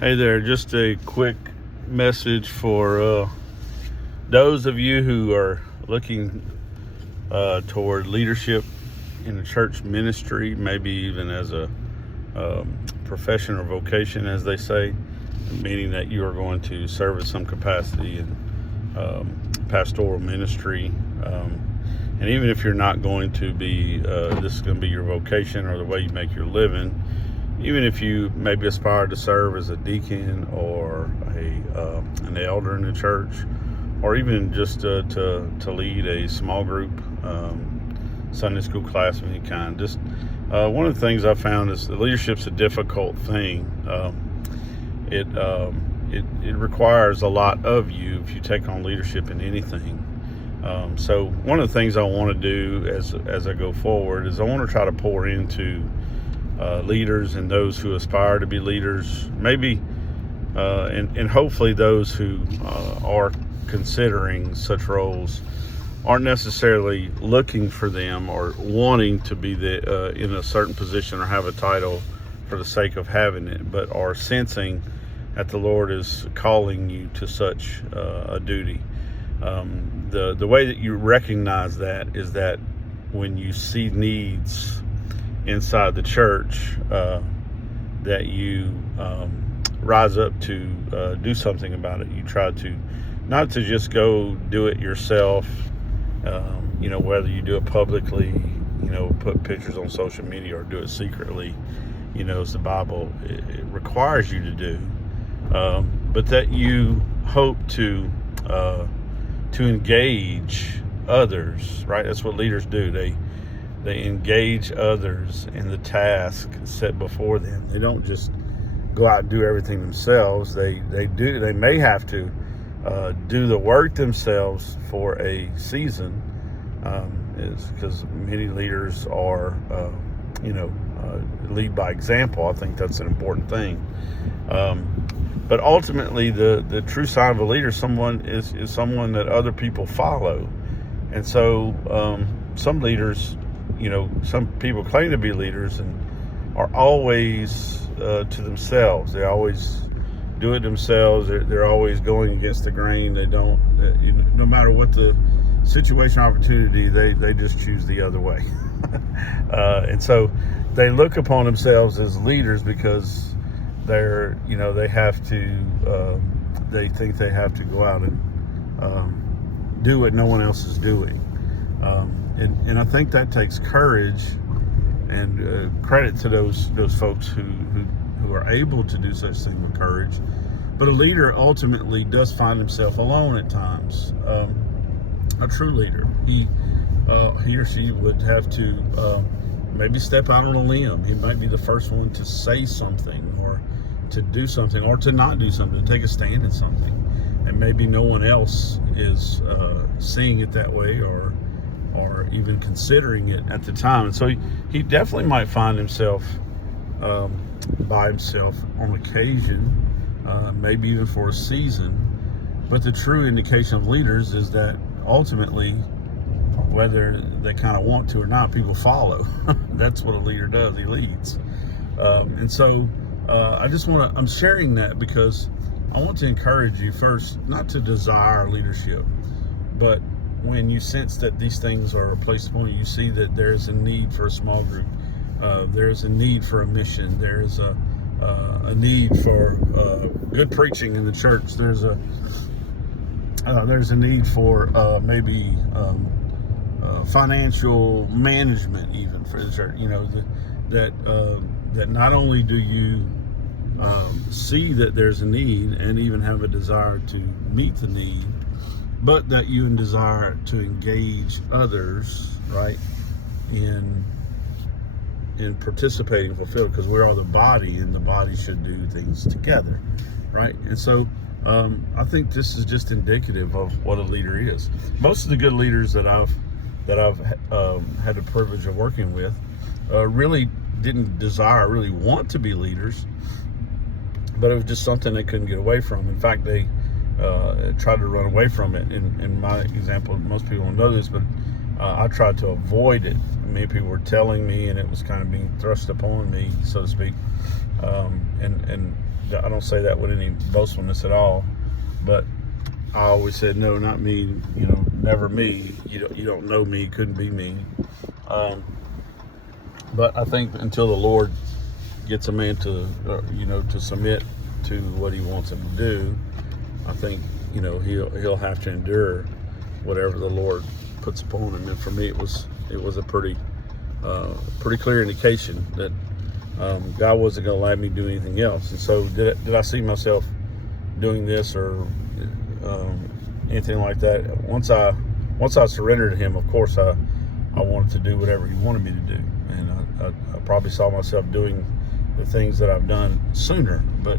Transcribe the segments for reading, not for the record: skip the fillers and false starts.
Hey there, just a quick message for those of you who are looking toward leadership in the church ministry, maybe even as a profession or vocation, as they say, meaning that you are going to serve in some capacity in pastoral ministry. And even if you're not going to be, this is going to be your vocation or the way you make your living, even if you maybe aspire to serve as a deacon or an elder in the church, or even just to lead a small group, Sunday school class of any kind. Just one of the things I found is that leadership's a difficult thing. It requires a lot of you if you take on leadership in anything. So one of the things I want to do as I go forward is I want to try to pour into leaders and those who aspire to be leaders, maybe, and hopefully those who are considering such roles aren't necessarily looking for them or wanting to be in a certain position or have a title for the sake of having it, but are sensing that the Lord is calling you to such a duty. The way that you recognize that is that when you see needs inside the church, that you rise up to do something about it. You try to not to just go do it yourself, whether you do it publicly, put pictures on social media or do it secretly, as the Bible it requires you to do, but that you hope to engage others, right? That's what leaders do. They engage others in the task set before them. They don't just go out and do everything themselves. They may have to do the work themselves for a season, is because many leaders are, lead by example. I think that's an important thing. But ultimately, the true sign of a leader is someone that other people follow. And so some leaders, some people claim to be leaders and are always to themselves. They always do it themselves. They're always going against the grain. They don't, no matter what the situation or opportunity, they just choose the other way. And so they look upon themselves as leaders because they think they have to go out and do what no one else is doing. And I think that takes courage and credit to those folks who are able to do such thing with courage. But a leader ultimately does find himself alone at times. A true leader, he or she would have to maybe step out on a limb. He might be the first one to say something or to do something or to not do something, to take a stand in something. And maybe no one else is seeing it that way or even considering it at the time. And so he definitely might find himself by himself on occasion, maybe even for a season. But the true indication of leaders is that ultimately, whether they kind of want to or not, people follow. That's what a leader does. He leads. And so I'm sharing that because I want to encourage you first, not to desire leadership, but when you sense that these things are placed upon you, you see that there's a need for a small group. There's a need for a mission. There's a need for good preaching in the church. There's a need for maybe financial management, even for the church. That not only do you see that there's a need and even have a desire to meet the need, but that you desire to engage others, right, in participating and fulfilling, because we are the body and the body should do things together, right? And so I think this is just indicative of what a leader is. Most of the good leaders that I've had the privilege of working with really didn't really want to be leaders, but it was just something they couldn't get away from. In fact, they tried to run away from it. In my example, most people don't know this, but I tried to avoid it. Many people were telling me, and it was kind of being thrust upon me, so to speak, and I don't say that with any boastfulness at all, but I always said, no, not me, never me. You don't know me, couldn't be me. But I think until the Lord gets a man to, to submit to what he wants him to do, I think, he'll have to endure whatever the Lord puts upon him. And for me, it was a pretty clear indication that God wasn't going to let me do anything else. And so did I see myself doing this or anything like that? Once I surrendered to him, of course I wanted to do whatever he wanted me to do, and I probably saw myself doing the things that I've done sooner, but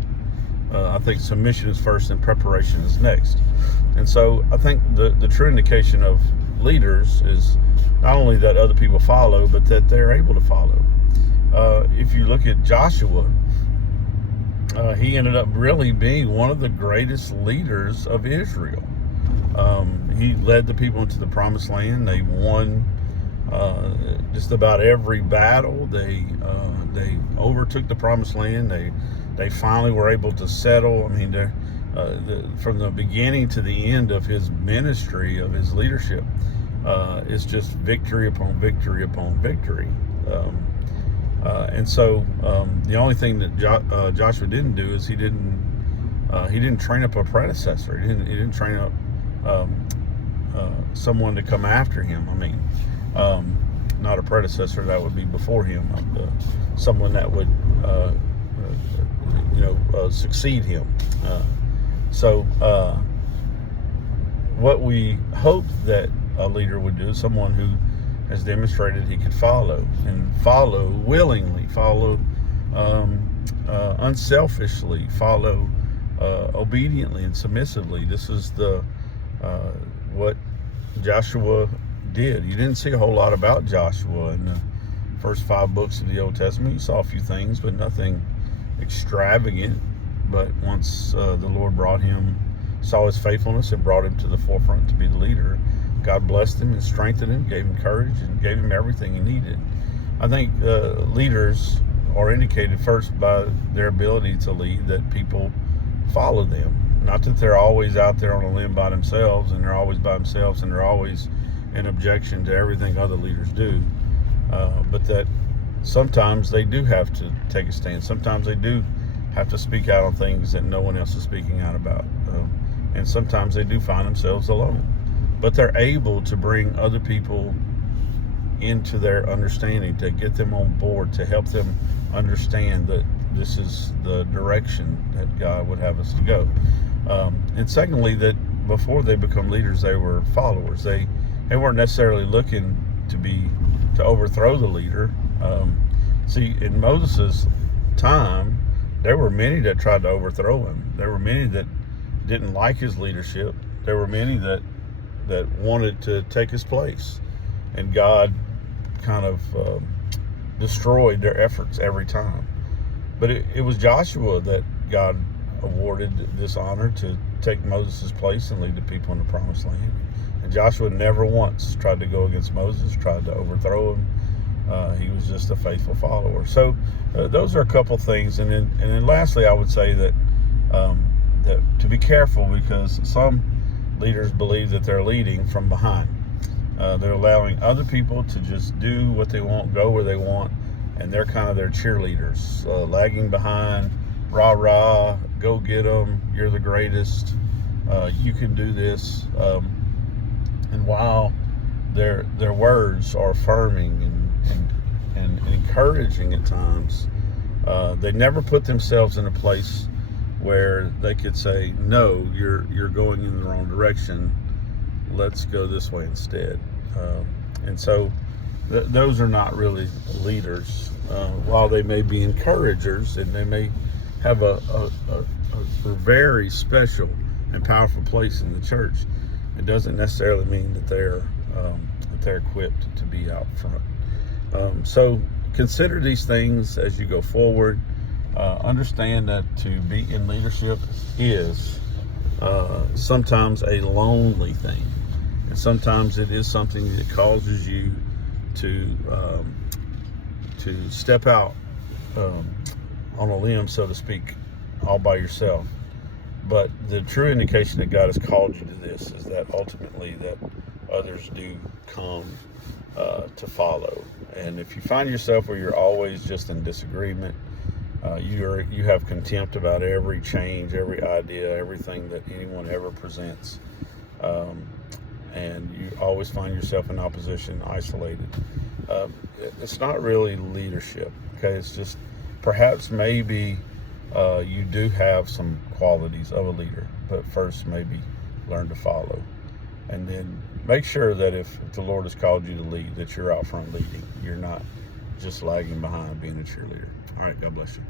I think submission is first and preparation is next. And so I think the true indication of leaders is not only that other people follow, but that they're able to follow. If you look at Joshua, he ended up really being one of the greatest leaders of Israel. He led the people into the promised land. They won just about every battle. They overtook the promised land. They finally were able to settle. I mean, from the beginning to the end of his ministry, of his leadership, it's just victory upon victory upon victory. And so the only thing that Joshua didn't do is he didn't train up a predecessor. He didn't train up someone to come after him. I mean, not a predecessor, that would be before him, someone that would succeed him. So what we hope that a leader would do is someone who has demonstrated he could follow, and follow willingly, follow unselfishly, follow obediently and submissively. This is what Joshua did. You didn't see a whole lot about Joshua in the first 5 books of the Old Testament. You saw a few things, but nothing extravagant. But once the Lord saw his faithfulness and brought him to the forefront to be the leader, God blessed him and strengthened him, gave him courage, and gave him everything he needed. I think leaders are indicated first by their ability to lead, that people follow them. Not that they're always out there on a limb by themselves, and they're always by themselves, and they're always in objection to everything other leaders do, but that sometimes they do have to take a stand. Sometimes they do have to speak out on things that no one else is speaking out about, and sometimes they do find themselves alone. But they're able to bring other people into their understanding, to get them on board, to help them understand that this is the direction that God would have us to go. And secondly, that before they become leaders, they were followers. They weren't necessarily looking to overthrow the leader. See, in Moses' time, there were many that tried to overthrow him. There were many that didn't like his leadership. There were many that wanted to take his place, and God kind of destroyed their efforts every time. But it was Joshua that God awarded this honor to take Moses' place and lead the people in the promised land. And Joshua never once tried to go against Moses, tried to overthrow him. He was just a faithful follower. So those are a couple things. And then lastly, I would say that to be careful, because some leaders believe that they're leading from behind. They're allowing other people to just do what they want, go where they want, and they're kind of their cheerleaders, lagging behind, rah, rah, go get them, you're the greatest, you can do this. And while their words are affirming and encouraging at times, they never put themselves in a place where they could say, no, you're going in the wrong direction, let's go this way instead. And so those are not really leaders. While they may be encouragers, and they may have a very special and powerful place in the church, it doesn't necessarily mean that they're equipped to be out front. So consider these things as you go forward. Understand that to be in leadership is sometimes a lonely thing, and sometimes it is something that causes you to step out on a limb, so to speak, all by yourself. But the true indication that God has called you to this is that ultimately that others do come to follow. And if you find yourself where you're always just in disagreement, you have contempt about every change, every idea, everything that anyone ever presents, and you always find yourself in opposition, isolated, it's not really leadership. Okay, it's just perhaps maybe you do have some qualities of a leader, but first maybe learn to follow, and then make sure that if the Lord has called you to lead, that you're out front leading. You're not just lagging behind being a cheerleader. All right, God bless you.